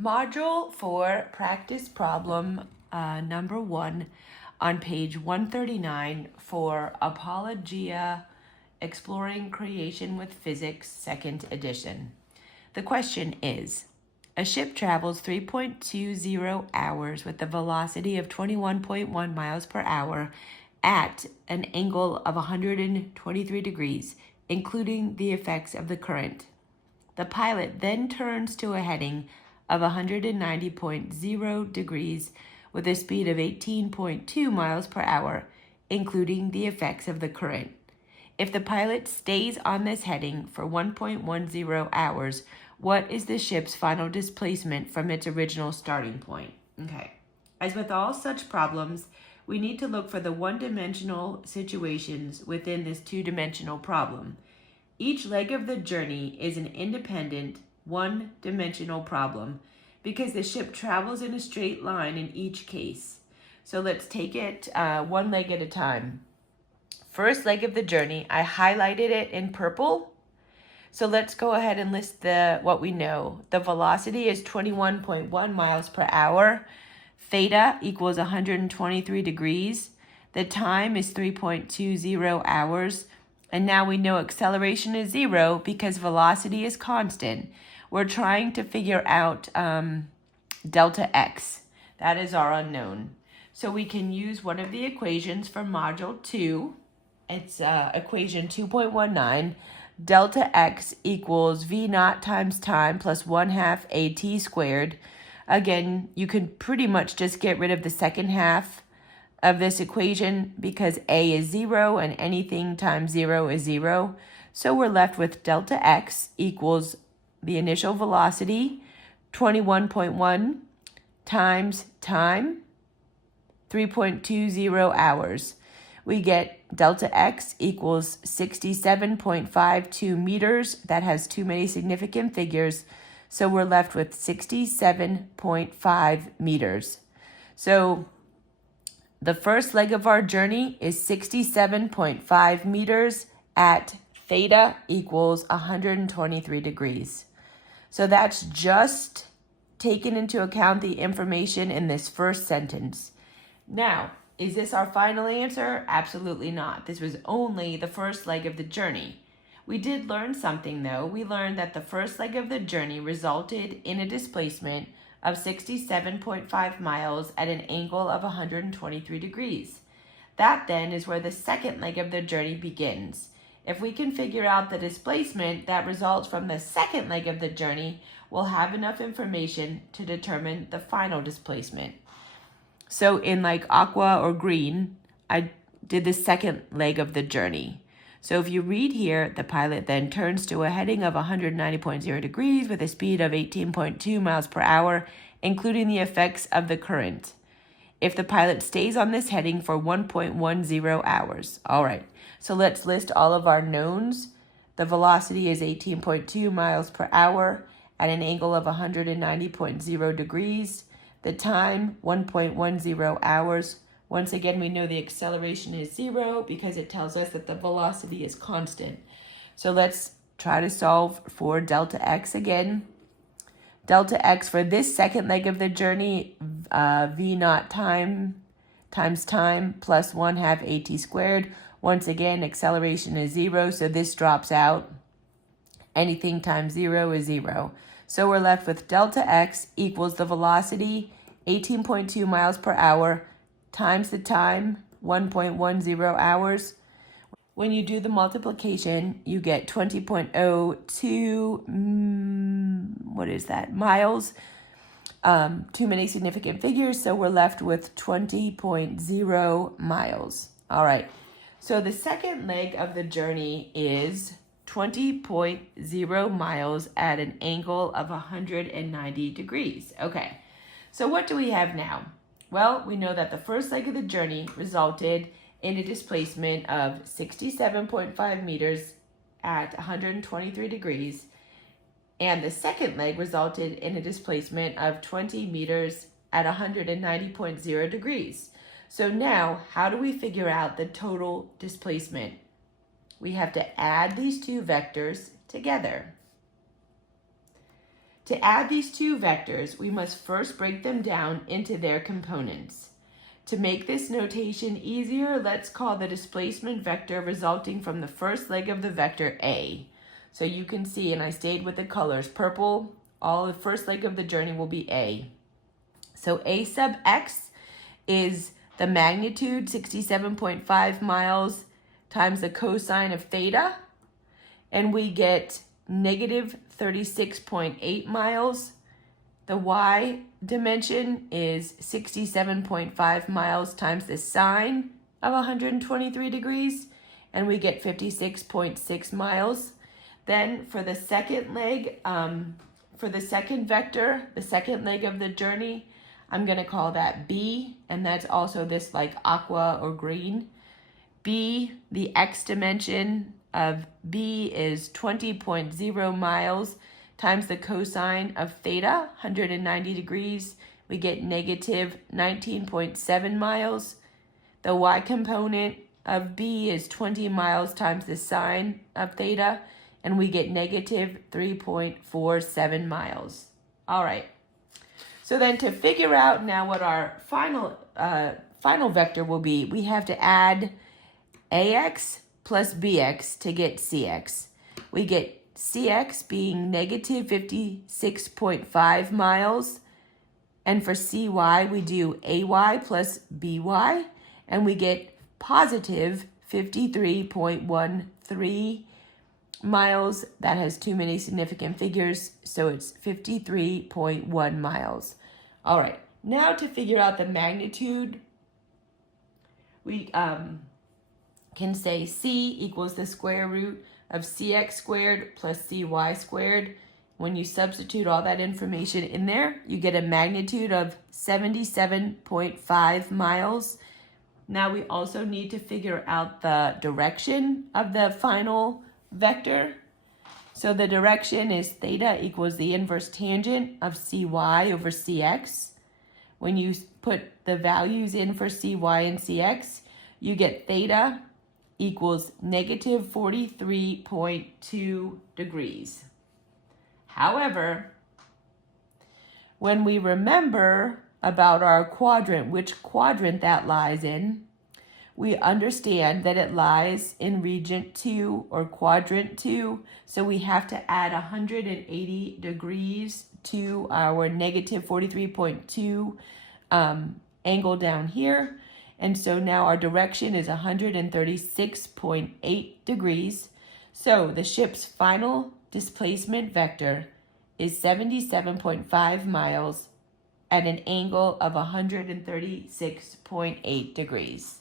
Module 4, practice problem number 1 on page 139 for Apologia, Exploring Creation with Physics, 2nd edition. The question is, a ship travels 3.20 hours with a velocity of 21.1 miles per hour at an angle of 123 degrees, including the effects of the current. The pilot then turns to a heading of 190.0 degrees with a speed of 18.2 miles per hour, including the effects of the current. If the pilot stays on this heading for 1.10 hours, what is the ship's final displacement from its original starting point? Okay. As with all such problems, we need to look for the one-dimensional situations within this two-dimensional problem. Each leg of the journey is an independent, one-dimensional problem because the ship travels in a straight line in each case. So let's take it one leg at a time. First leg of the journey, I highlighted it in purple. So let's go ahead and list what we know. The velocity is 21.1 miles per hour. Theta equals 123 degrees. The time is 3.20 hours. And now we know acceleration is 0 because velocity is constant. We're trying to figure out delta x. That is our unknown. So we can use one of the equations from module 2. It's equation 2.19. Delta x equals v naught times time plus 1/2 at squared. Again, you can pretty much just get rid of the second half of this equation because a is 0 and anything times 0 is 0. So we're left with delta x equals the initial velocity, 21.1 times time, 3.20 hours. We get delta x equals 67.52 meters. That has too many significant figures. So we're left with 67.5 meters. So the first leg of our journey is 67.5 meters at theta equals 123 degrees. So that's just taken into account the information in this first sentence. Now, is this our final answer? Absolutely not. This was only the first leg of the journey. We did learn something though. We learned that the first leg of the journey resulted in a displacement of 67.5 miles at an angle of 123 degrees. That then is where the second leg of the journey begins. If we can figure out the displacement that results from the second leg of the journey, we'll have enough information to determine the final displacement. So in like aqua or green, I did the second leg of the journey. So if you read here, the pilot then turns to a heading of 190.0 degrees with a speed of 18.2 miles per hour, including the effects of the current. If the pilot stays on this heading for 1.10 hours. All right, so let's list all of our knowns. The velocity is 18.2 miles per hour at an angle of 190.0 degrees. The time, 1.10 hours. Once again, we know the acceleration is 0 because it tells us that the velocity is constant. So let's try to solve for delta x again. Delta x for this second leg of the journey, v naught time times time plus 1/2 at squared. Once again, acceleration is 0, so this drops out. Anything times 0 is 0. So we're left with delta x equals the velocity, 18.2 miles per hour, times the time, 1.10 hours. When you do the multiplication, you get 20.02, what is that, miles. Too many significant figures, so we're left with 20.0 miles. All right, so the second leg of the journey is 20.0 miles at an angle of 190 degrees. Okay, so what do we have now? Well, we know that the first leg of the journey resulted in a displacement of 67.5 meters at 123 degrees, and the second leg resulted in a displacement of 20 meters at 190.0 degrees. So now, how do we figure out the total displacement? We have to add these two vectors together. To add these two vectors, we must first break them down into their components. To make this notation easier, let's call the displacement vector resulting from the first leg of the vector A. So you can see, and I stayed with the colors, purple, all the first leg of the journey will be A. So A sub x is the magnitude, 67.5 miles, times the cosine of theta, and we get negative 36.8 miles. The y dimension is 67.5 miles times the sine of 123 degrees, and we get 56.6 miles. Then for the second leg, for the second vector, the second leg of the journey, I'm going to call that B, and that's also this like aqua or green. B, the x dimension of B is 20.0 miles times the cosine of theta, 190 degrees. We get negative 19.7 miles. The y component of B is 20 miles times the sine of theta, and we get negative 3.47 miles. All right. So then to figure out now what our final vector will be, we have to add AX plus BX to get CX. We get CX being negative 56.5 miles. And for CY, we do AY plus BY, and we get positive 53.13 miles. That has too many significant figures, so it's 53.1 miles. All right, now to figure out the magnitude, we can say C equals the square root of CX squared plus CY squared. When you substitute all that information in there, you get a magnitude of 77.5 miles. Now we also need to figure out the direction of the final vector. So the direction is theta equals the inverse tangent of CY over CX. When you put the values in for CY and CX, you get theta equals negative 43.2 degrees. However, when we remember about our quadrant, which quadrant that lies in, we understand that it lies in region 2 or quadrant 2. So we have to add 180 degrees to our negative 43.2 angle down here. And so now our direction is 136.8 degrees. So the ship's final displacement vector is 77.5 miles at an angle of 136.8 degrees.